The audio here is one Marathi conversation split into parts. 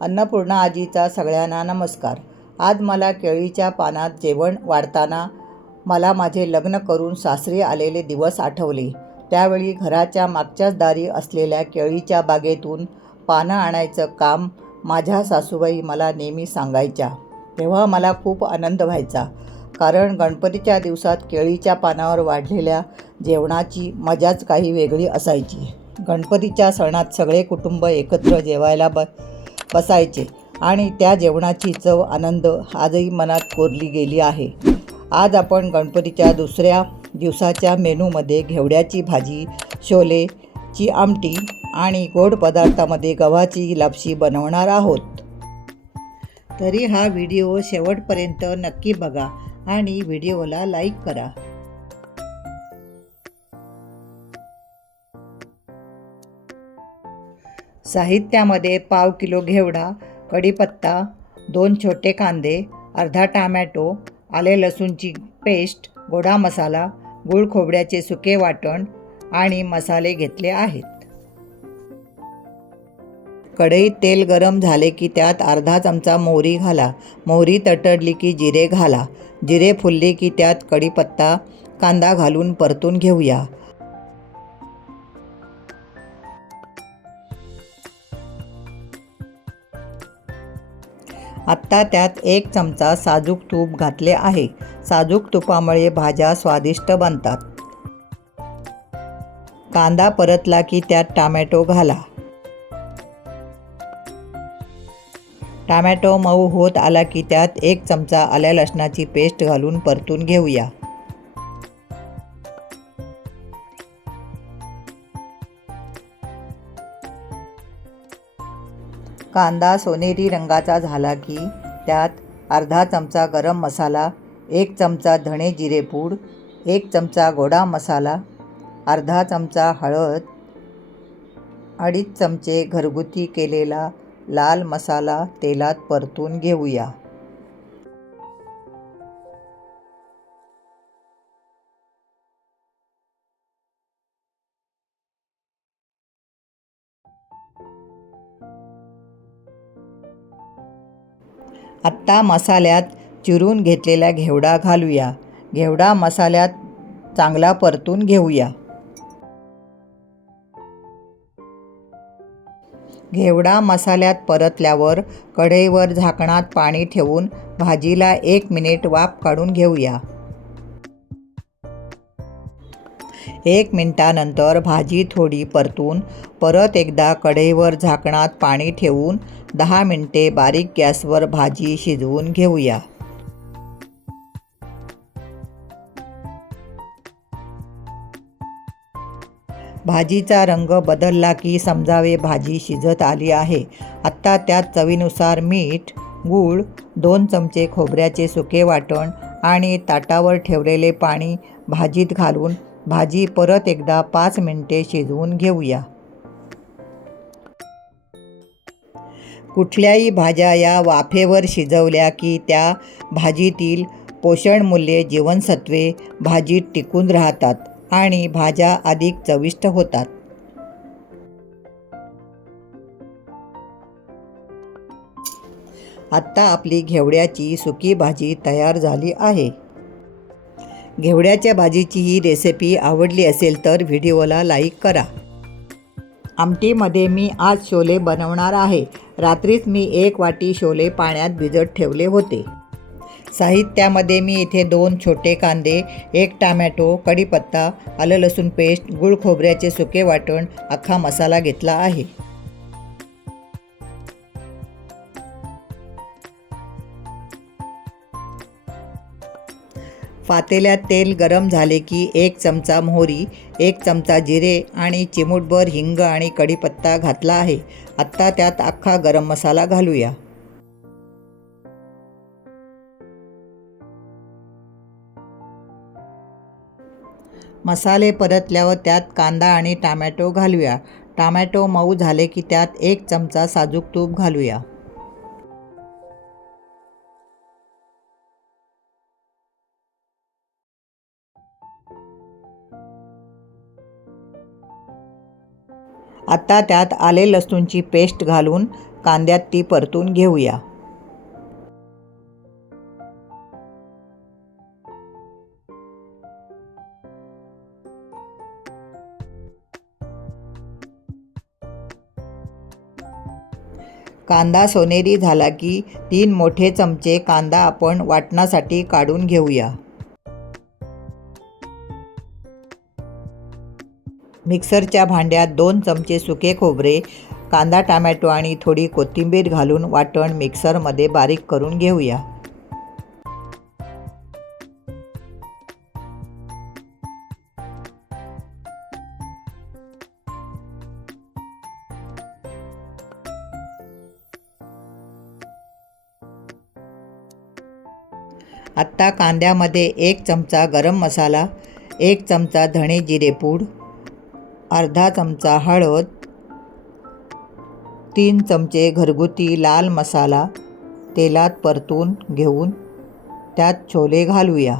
अन्नपूर्णा आजीचा सगळ्यांना नमस्कार। आज मला केळीच्या पानात जेवण वाढताना मला माझे लग्न करून सासरी आलेले दिवस आठवले। त्यावेळी घराच्या मागच्याच दारी असलेल्या केळीच्या बागेतून पानं आणायचं काम माझ्या सासूबाई मला नेहमी सांगायच्या। तेव्हा मला खूप आनंद व्हायचा, कारण गणपतीच्या दिवसात केळीच्या पानावर वाढलेल्या जेवणाची मजाच काही वेगळी असायची। गणपतीच्या सणात सगळे कुटुंब एकत्र जेवायला बसायचे आणि त्या जेवणाची चव आनंद आजही मनात कोरली गेली आहे। आज आपण गणपतीच्या दुसऱ्या दिवसाच्या मेनूमध्ये घेवड्याची भाजी, छोलेची आमटी आणि गोड पदार्थामध्ये गव्हाची लापशी बनवणार आहोत। तरी हा व्हिडिओ शेवटपर्यंत नक्की बघा आणि व्हिडिओला लाईक करा। साहित्यामध्ये पाव किलो घेवडा, कढीपत्ता, 2 छोटे कांदे, अर्धा टोमॅटो, आले लसूणची पेस्ट, गोडा मसाला, गूळ खोबऱ्याचे सुके वाटण आणि मसाले घेतले आहेत। कढईत तेल गरम झाले की त्यात अर्धा चमचा मोहरी घाला। मोहरी तडतडली की जिरे घाला। जिरे फुलले की त्यात कढीपत्ता, कांदा घालून परतून घेऊया। आत्ता त्यात 1 चमचा साजूक तूप घातले आहे। साजूक तुपामुळे भाज्या स्वादिष्ट बनतात। कांदा परतला की त्यात टोमॅटो घाला। टोमॅटो मऊ होत आला की त्यात 1 चमचा आल्या लसणाची पेस्ट घालून परतून घेऊया। कांदा सोनेरी रंगाचा झाला की त्यात अर्धा चमचा गरम मसाला, 1 चमचा धणे जिरे पूड, 1 चमचा गोडा मसाला, अर्धा चमचा हळद, 2.5 चमचे घरगुती केलेला लाल मसाला तेलात परतून घेऊया। आत्ता मसाल्यात चिरून घेतलेला घेवडा घालूया। घेवडा मसाल्यात चांगला परतून घेऊया। घेवडा मसाल्यात परतल्यावर कढईवर झाकणात पाणी ठेवून भाजीला 1 मिनिट वाफ काढून घेऊया। 1 मिनिटानंतर भाजी थोडी परतून परत एकदा कढईवर झाकणात पाणी ठेवून 10 मिनिटे बारीक गॅसवर भाजी शिजवून घेऊया। भाजीचा रंग बदलला की समजावे भाजी शिजत आली आहे। आत्ता त्यात चवीनुसार मीठ, गूळ, 2 चमचे खोबऱ्याचे सुके वाटण आणि ताटावर ठेवलेले पाणी भाजीत घालून भाजी परत एकदा 5 मिनिटे शिजवून घेऊया। कुठल्याही भाज्या या वाफेवर शिजवल्या की त्या भाजीतील पोषणमूल्ये, जीवनसत्त्वे भाजीत टिकून राहतात आणि भाज्या अधिक चविष्ट होतात। आत्ता आपली घेवड्याची सुकी भाजी तयार झाली आहे। घेवड्याच्या भाजीची ही रेसिपी आवडली असेल तर व्हिडिओला लाईक करा। आमटीमध्ये मी आज छोले बनवणार आहे। रात्रीच मी 1 वाटी छोले पाण्यात भिजत ठेवले होते। साहित्यामध्ये मी इथे 2 छोटे कांदे, 1 टोमॅटो, कढीपत्ता, आलं लसूण पेस्ट, गूळ खोबऱ्याचे सुके वाटण, अख्खा मसाला घेतला आहे। पातेल्यात तेल गरम झाले की 1 चमचा मोहरी, 1 चमचा जिरे आणि चिमूटभर हिंग आणि कढीपत्ता घातला आहे। आत्ता त्यात अख्खा गरम मसाला घालूया। मसाले परतल्यावर त्यात कांदा आणि टोमॅटो घालूया। टोमॅटो मऊ झाले की त्यात 1 चमचा साजूक तूप घालूया। आता त्यात आले लसूणची पेस्ट घालून कांद्यात ती परतून घेऊया. कांदा सोनेरी झाला की 3 मोठे चमचे कांदा आपण वाटणासाठी काढून घेऊया. मिक्सरच्या भांड्यात 2 चमचे सुके खोबरे, कांदा, टोमॅटो आणि थोडी कोथिंबीर घालून वाटण मिक्सरमध्ये बारीक करून घेऊया. आत्ता कांद्यामध्ये 1 चमचा गरम मसाला, 1 चमचा धणे जिरे पूड, अर्धा चमचा हळद, 3 चमचे घरगुती लाल मसाला तेलात परतून घेऊन त्यात छोले घालूया.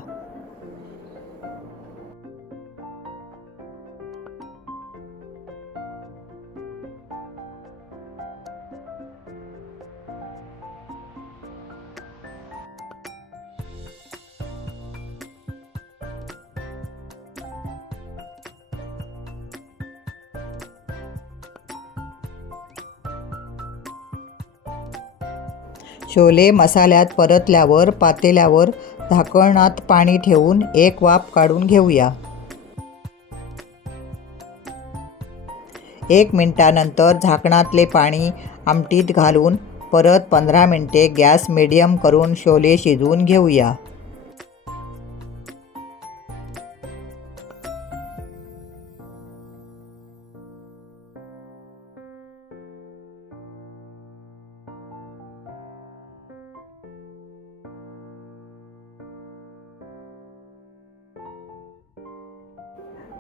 छोले मसाल्यात परतल्यावर पातेल्यावर झाकणात पाणी ठेवून 1 वाफ काढून घेऊया. 1 मिनिटानंतर झाकणातले पाणी आमटीत घालून परत 15 मिनिटे गॅस मिडियम करून छोले शिजवून घेऊया.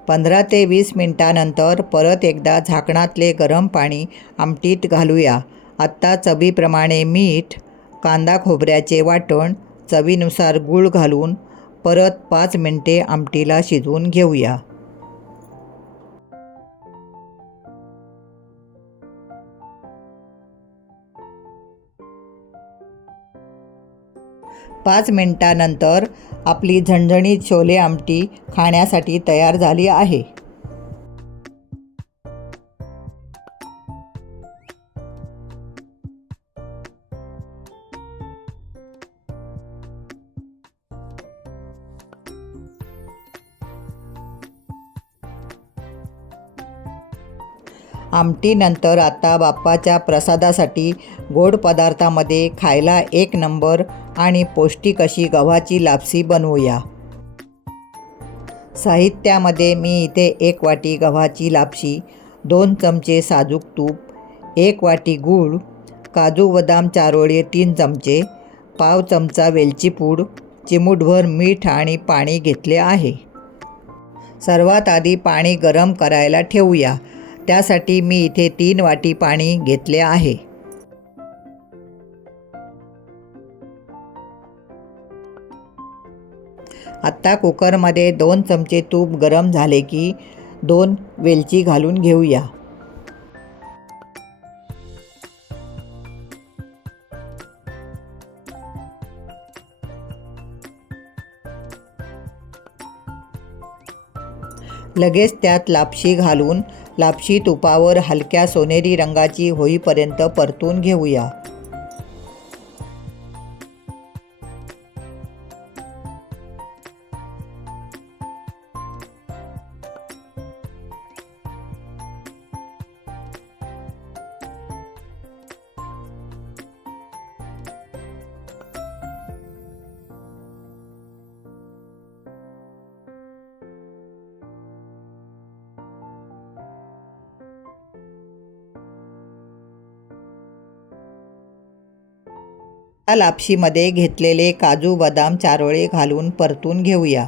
पंधरा ते 20 मिनिटानंतर परत एकदा झाकणातले गरम पाणी आमटीत घालूया. आत्ता चवीप्रमाणे मीठ, कांदा खोबऱ्याचे वाटण, चवीनुसार गूळ घालून परत 5 मिनिटे आमटीला शिजवून घेऊया. पाच मिनिटानंतर आपली झणझणीत छोले आमटी खाण्यासाठी तयार झाली आहे. आमटीनंतर आता बाप्पाच्या प्रसादासाठी गोड पदार्थामध्ये खायला 1 नंबर आणि पौष्टिक अशी गव्हाची लापसी बनवूया. साहित्यामध्ये मी इथे 1 वाटी गव्हाची लापशी, 2 चमचे साजूक तूप, 1 वाटी गूळ, काजू बदाम चारोळे 3 चमचे, पाव चमचा वेलची पूड, चिमूटभर मीठ आणि पाणी घेतले आहे. सर्वात आधी पाणी गरम करायला ठेवूया. त्यासाठी मी इथे 3 वाटी पाणी घेतले आहे. आत्ता कुकरमध्ये 2 चमचे तूप गरम झाले की 2 वेलची घालून घेऊया. लगेच त्यात लापशी घालून लापशी तुपावर हलक्या सोनेरी रंगाची होईपर्यंत परतून घेऊया. या लापशीमध्ये घेतलेले काजू बदाम चारोळे घालून परतून घेऊया.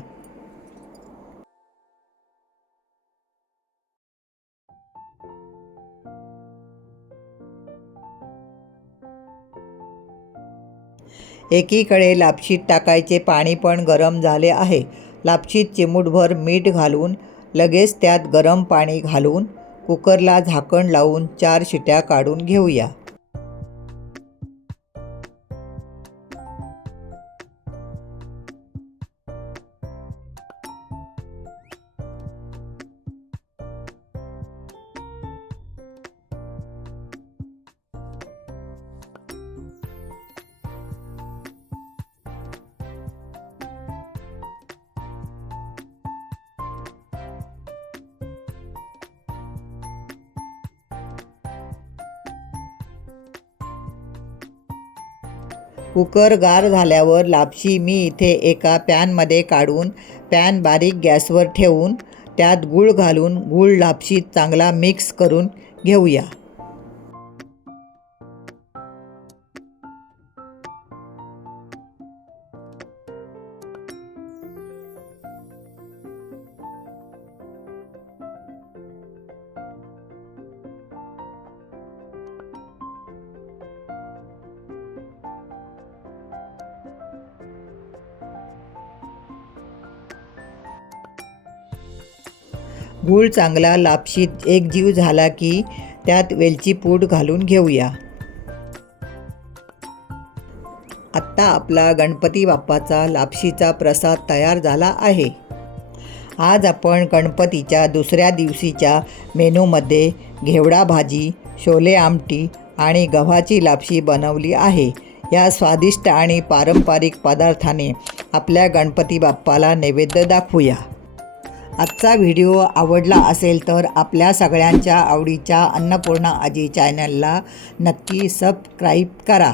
एकीकडे लापशीत टाकायचे पाणी पण गरम झाले आहे. लापशीत चिमूटभर मीठ घालून लगेच त्यात गरम पाणी घालून कुकरला झाकण लावून 4 शिट्या काढून घेऊया. कुकर गार झाल्यावर लापशी मी इथे एका पॅनमध्ये काढून पॅन बारीक गॅसवर ठेवून त्यात गूळ घालून गूळ लापशीत चांगला मिक्स करून घेऊया. गूळ चांगला लापशीत एकजीव झाला की त्यात वेलची पूड घालून घेऊया. आत्ता आपला गणपती बाप्पाचा लापशीचा प्रसाद तयार झाला आहे. आज आपण गणपतीच्या दुसऱ्या दिवशीच्या मेनूमध्ये घेवडा भाजी, छोले आमटी आणि गव्हाची लापशी बनवली आहे. या स्वादिष्ट आणि पारंपरिक पदार्थाने आपल्या गणपती बाप्पाला नैवेद्य दाखवूया. आजचा व्हिडिओ आवडला असेल तर आपल्या सगळ्यांच्या आवडीच्या अन्नपूर्णा आजी चॅनलला नक्की सबस्क्राईब करा.